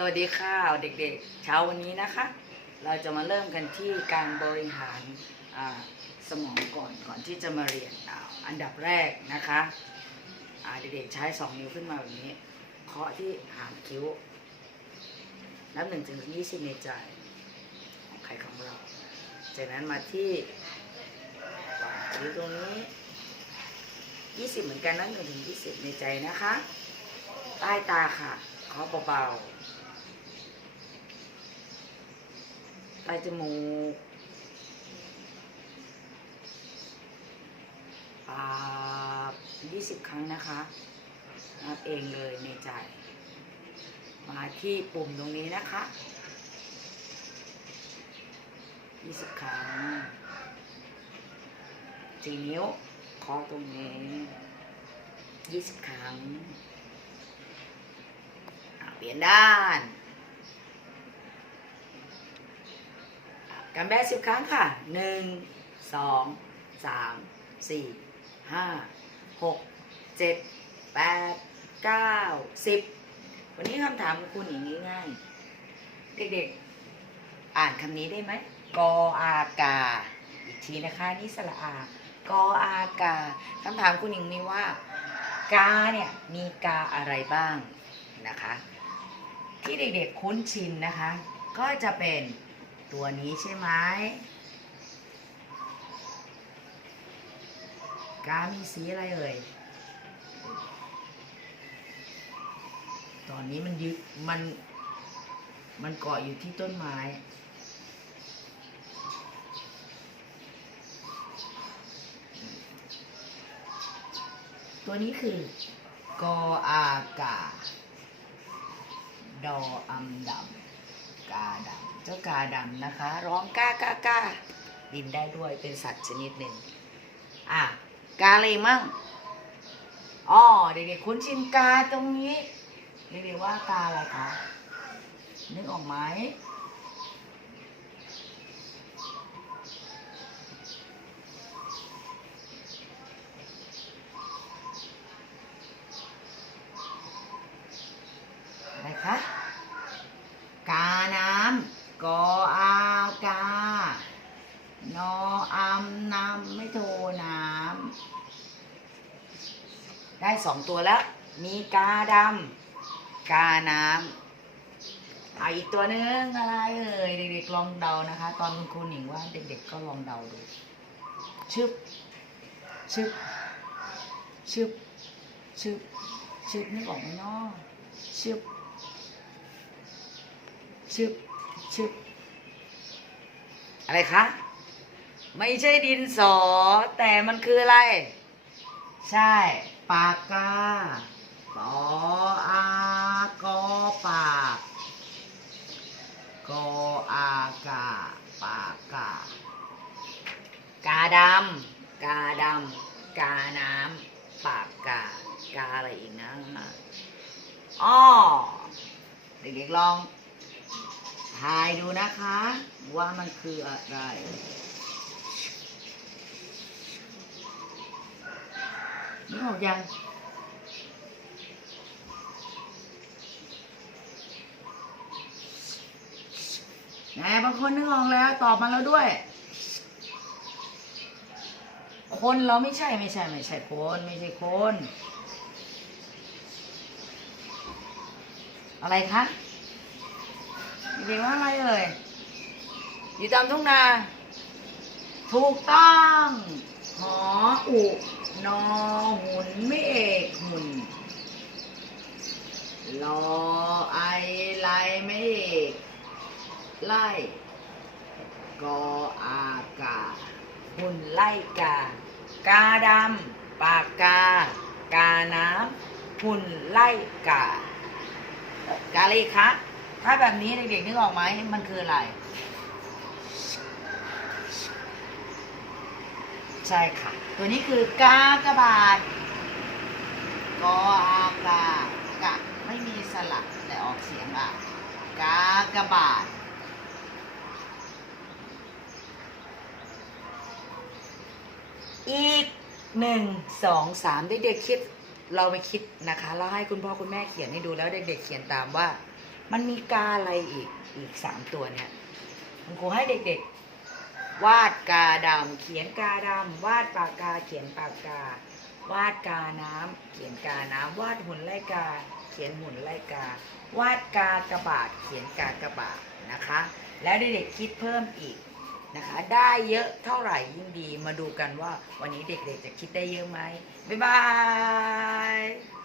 สวัสดีค่ะเด็กๆ เช้าวันนี้นะคะ เราจะมาเริ่มกันที่การบริหารสมองก่อนก่อนที่จะมาเรียนอันดับแรกนะคะเด็กๆใช้สองนิ้วขึ้นมาแบบนี้เคาะที่หางคิ้ว นับหนึ่งถึงยี่สิบในใจของใครของเรา จากนั้นมาที่ปากคิ้วตรงนี้ยี่สิบเหมือนกันนับหนึ่งถึงยี่สิบในใจนะคะ ใต้ตาค่ะเคาะเบาๆ ใต้จมูกปากยี่สิบครั้งนะคะนับเองเลยในใจ มาที่ปุ่มตรงนี้นะคะยี่สิบครั้งสี่นิ้วคาะตรงนี้ยี่สิบครั้งเปลี่ยนด้าน อะกันแบสิบครั้งค่ะหนึ่งสองสามสี่ห้าหกเจ็ดแปดเก้าสิบวันนี้คำถามของคุณอย่างง่ายๆเด็กๆ อ่านคำนี้ได้ไหมกออากา อีกทีนะคะนี่สระอากออากาคำถามคุณหญิงมีว่ากาเนี่ยมีกาอะไรบ้างนะคะ ที่เด็กๆคุ้นชินนะคะ ก็จะเป็น ตัวนี้ใช่ไหมกามีสีอะไรเอ่ย ตอนนี้มันยึดมัน มันเกาะอยู่ที่ต้นไม้ ตัวนี้คือกออากา ดออำดำกาดำ จ้ากาดำนะคะ ร้องก้ากาก้าบินได้ด้วยเป็นสัตว์ชนิดหนึ่งอะกาอะไรมั่งอ๋อเด็กๆคุ้นชินกาตรงนี้เด็กๆว่ากาอะไรคะนึกออกไหมอะไรคะกาน้ำกออากา นออำนำไม่โทน้ำได้สองตัวแล้ว มีกาดำกาน้ำเอาอีกตัวนึงอะไรเอ่ยเด็กๆลองเดานะคะ ตอนคุณครูหนิงว่าเด็กๆก็ลองเดาดูชึบชึบชึบชึบชึบนึกออกไหมเนาะชึบชึบชึบอะไรคะ ไม่ใช่ดินสอ แต่มันคืออะไร ใช่ ปากกาปออากอปากกออากา ปากกา กาดำกาดำกาน้ำปากกา กาอะไรอีกนะอ้อเด็กๆลองทายดูนะคะ ว่ามันคืออะไร นึกอยังแหมบางคนนึกออกแล้ว ตอบมาแล้วด้วย คนเราไม่ใช่ไม่ใช่ ไม่ใช่คนไม่ใช่คน อะไรคะเรียกว่าอะไรเอ่ยอยู่ตามทุ่งนา ถูกต้อง หออุนอหุ่นไม่เอกหุ่นรอไอไลไม่เอกไล่กออากาหุ่นไล่กา กาดำปากกา กาน้ำหุ่นไล่กา กาเลยคะถ้าแบบนี้เด็กๆนึกออกไหมมันคืออะไร ใช่ค่ะ ตัวนี้คือกากบาทกออากากะไม่มีสระแต่ออกเสียงอะกากบาทอีกหนึ่งสองสามเด็กๆคิดเราไปคิดนะคะแล้วให้คุณพ่อคุณแม่เขียนให้ดูแล้วเด็กๆเขียนตามว่า มันมีกาอะไรอีกอีกสามตัวเนี่ยคุณครูให้เด็กๆ วาดกาดำเขียนกาดำวาดปากกาเขียนปากกา วาดกาน้ำเขียนกาน้ำวาดหุ่นไล่กา เขียนหุ่นไล่กา วาดกากระบาดเขียนกากระบาดนะคะ แล้วเด็กๆคิดเพิ่มอีกนะคะ ได้เยอะเท่าไหร่ยิ่งดีมาดูกันว่าวันนี้เด็กๆจะคิดได้เยอะไหมบ๊ายบาย